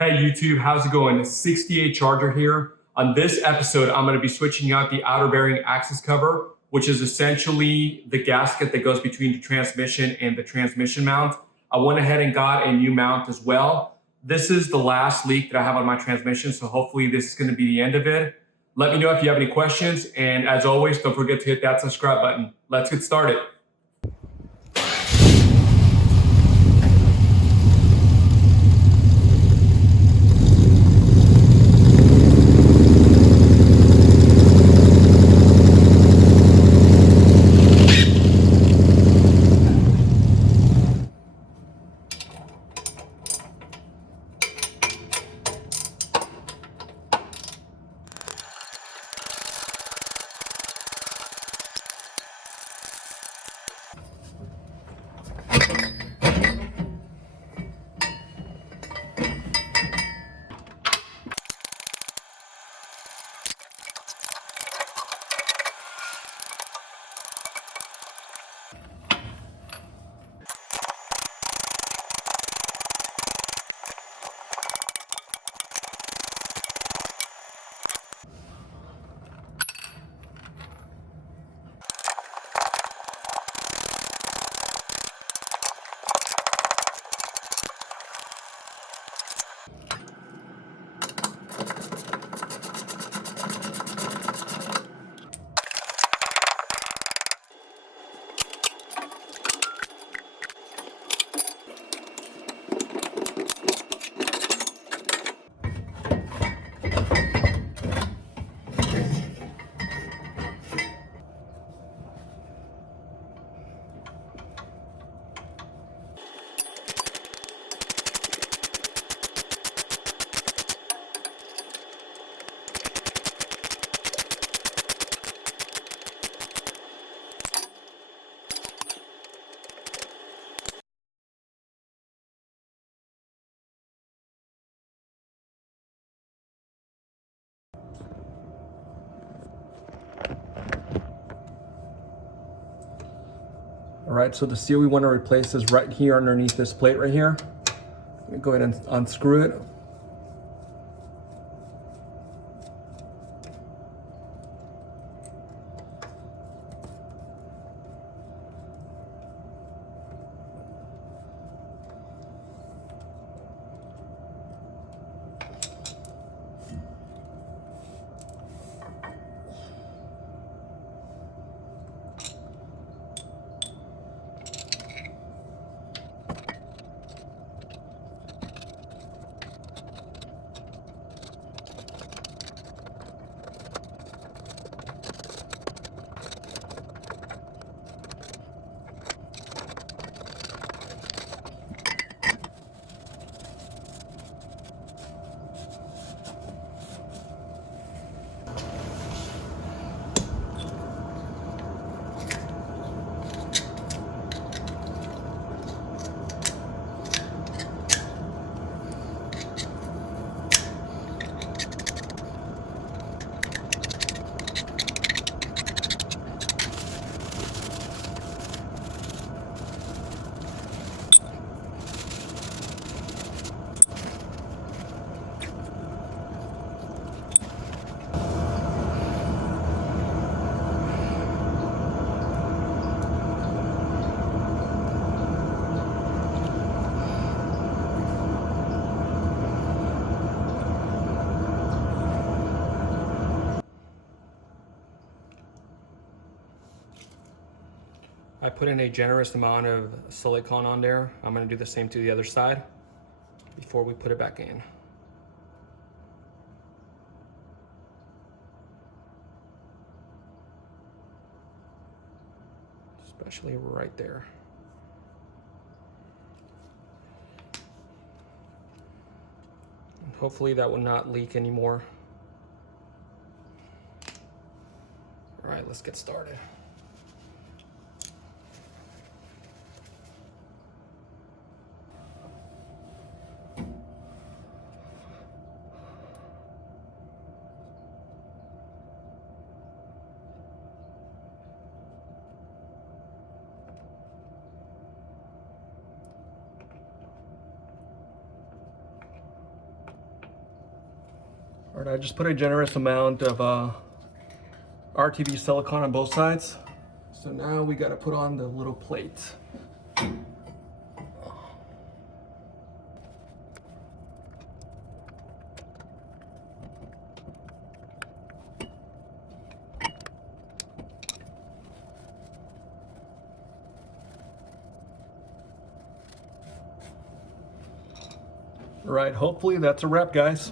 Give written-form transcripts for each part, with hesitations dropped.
Hey YouTube, how's it going? 68 Charger here. On this episode, I'm going to be switching out the outer bearing axis cover, which is essentially the gasket that goes between the transmission and the transmission mount. I went ahead and got a new mount as well. This is the last leak that I have on my transmission, so hopefully this is going to be the end of it. Let me know if you have any questions, and as always, don't forget to hit that subscribe button. Let's get started. All right, so the seal we want to replace is right here underneath this plate right here. Go ahead and unscrew it. I put in a generous amount of silicone on there. I'm going to do the same to the other side before we put it back in. Especially right there. And hopefully that will not leak anymore. All right, let's get started. All right, I just put a generous amount of RTV silicone on both sides. So now we got to put on the little plate. All right, hopefully that's a wrap, guys.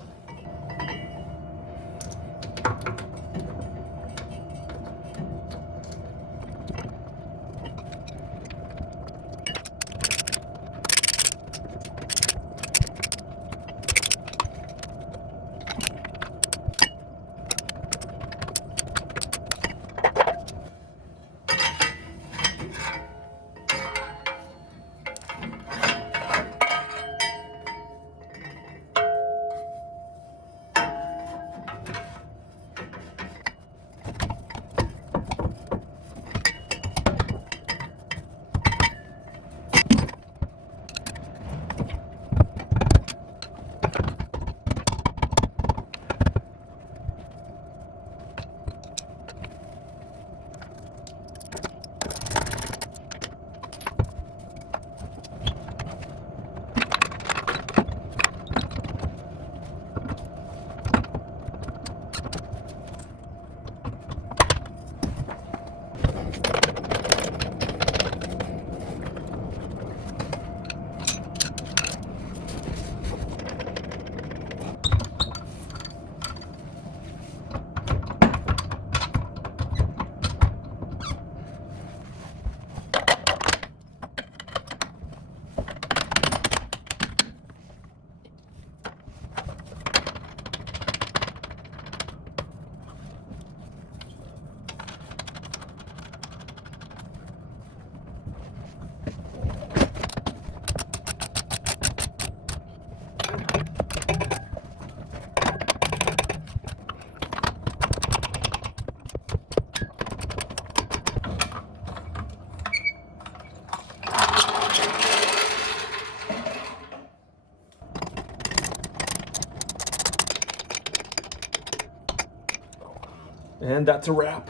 And that's a wrap.